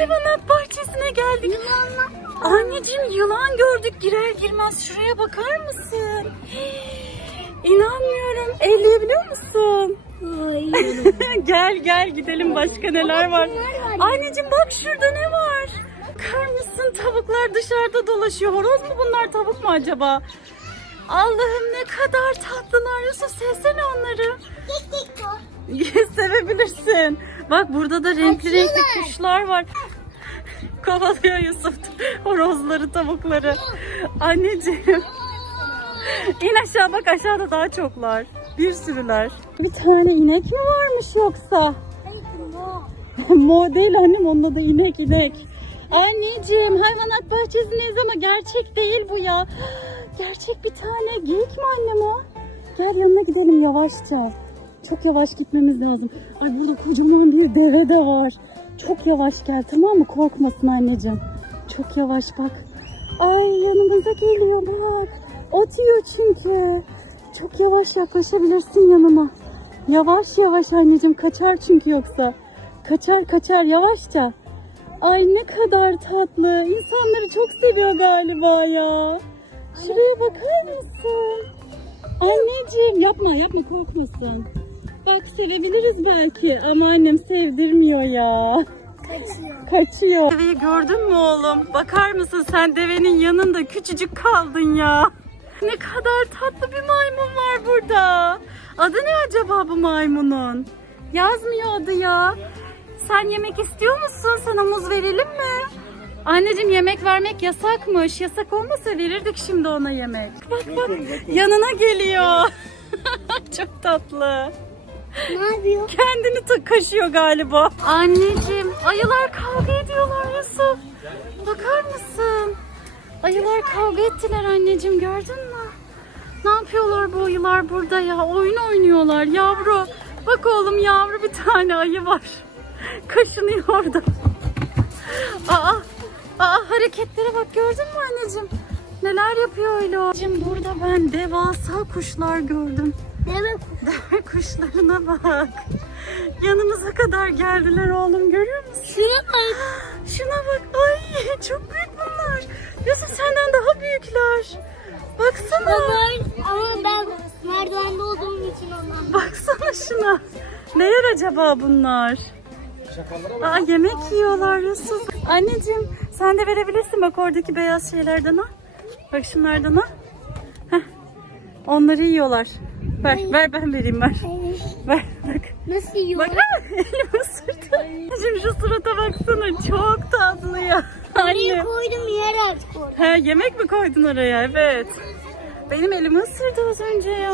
hayvanat bahçesine geldik. Anneciğim yılan gördük girer girmez. Şuraya bakar mısın? İnanmıyorum. Elleyebiliyor musun? gel gel gidelim başka neler var. Anneciğim bak şurada ne var? Bakar mısın tavuklar dışarıda dolaşıyor. Horoz mu bunlar tavuk mu acaba? Allah'ım ne kadar tatlılar Yusuf sevsene onları. Sevebilirsin. Bak burada da renkli renkli kuşlar var. Kovalıyor Yusuf horozları tavukları. Anneciğim. İn aşağı bak aşağıda daha çoklar. Bir sürüler. Bir tane inek mi varmış yoksa? Model annem onun adı inek inek. Anneciğim hayvanat bahçesindeyiz ama gerçek değil bu ya. Gerçek bir tane geyik mi annem o? Gel yanına gidelim yavaşça. Çok yavaş gitmemiz lazım. Ay burada kocaman bir deve de var. Çok yavaş gel tamam mı? Korkmasın anneciğim. Çok yavaş bak. Ay yanımıza geliyor bak. Atıyor çünkü. Çok yavaş yaklaşabilirsin yanıma. Yavaş yavaş anneciğim kaçar çünkü yoksa. Kaçar kaçar yavaşça. Ay ne kadar tatlı. İnsanları çok seviyor galiba ya. Şuraya bakar mısın? Anneciğim yapma yapma korkmasın. Bak sevebiliriz belki ama annem sevdirmiyor ya. Kaçıyor. Deveyi gördün mü oğlum? Bakar mısın sen devenin yanında küçücük kaldın ya. Ne kadar tatlı bir maymun var burada. Adı ne acaba bu maymunun? Yazmıyor adı ya. Sen yemek istiyor musun? Sana muz verelim mi? Anneciğim yemek vermek yasakmış. Yasak olmasa verirdik şimdi ona yemek. Bak bak yanına geliyor. Çok tatlı. Ne yapıyor? Kendini ta- kaşıyor galiba. Anneciğim ayılar kavga ediyorlar Yusuf. Bakar mısın? Ayılar kavga ettiler anneciğim gördün mü? Ne yapıyorlar bu ayılar burada ya? Oyun oynuyorlar yavru. Bak oğlum yavru bir tane ayı var. Kaşınıyor orada. Aa, aa hareketlere bak gördün mü anneciğim? Neler yapıyor öyle o? Anneciğim burada ben devasa kuşlar gördüm. Deve Deve kuşlarına bak. Yanımıza kadar geldiler oğlum görüyor musun? Şuna bak. Şuna bak. Ay çok büyük bunlar. Yusuf senden daha büyükler. Baksana. Baba ama ben merdivende olduğum için ondan. Baksana şuna. Ne yer acaba bunlar? Aa, yemek yiyorlar Yusuf. Anneciğim sen de verebilirsin bak oradaki beyaz şeylerden ha. Bak şunlardan ha. Heh. Onları yiyorlar. Ver, ver ben vereyim ver. Ver bak. Nasıl yiyor? Bak elimi ısırdı. Şimdi şu surata baksana çok tatlı ya. Anne. koydum yer artık orada. He yemek mi koydun oraya? Evet. Benim elimi ısırdı az önce ya.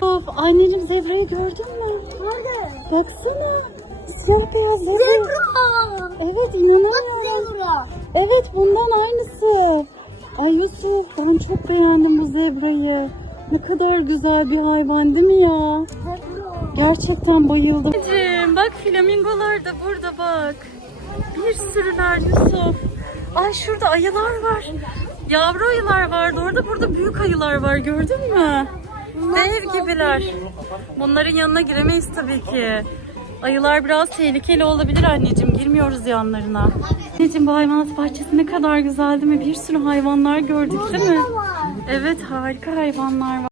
Of anneciğim zebrayı gördün mü? Nerede? Baksana. Siyah beyaz zebra. Zebra. Evet inanamıyorum. Zebra. Evet bundan aynısı. Ay Yusuf ben çok beğendim bu zebrayı. Ne kadar güzel bir hayvan değil mi ya? Gerçekten bayıldım. Anneciğim bak flamingolar da burada bak. Bir sürüler Yusuf. Ay şurada ayılar var. Yavru ayılar vardı orada burada büyük ayılar var gördün mü? Dev gibiler. Bunların yanına giremeyiz tabii ki. Ayılar biraz tehlikeli olabilir anneciğim. Girmiyoruz yanlarına. Anneciğim bu hayvanat bahçesi ne kadar güzel değil mi? Bir sürü hayvanlar gördük değil mi? Evet harika hayvanlar var.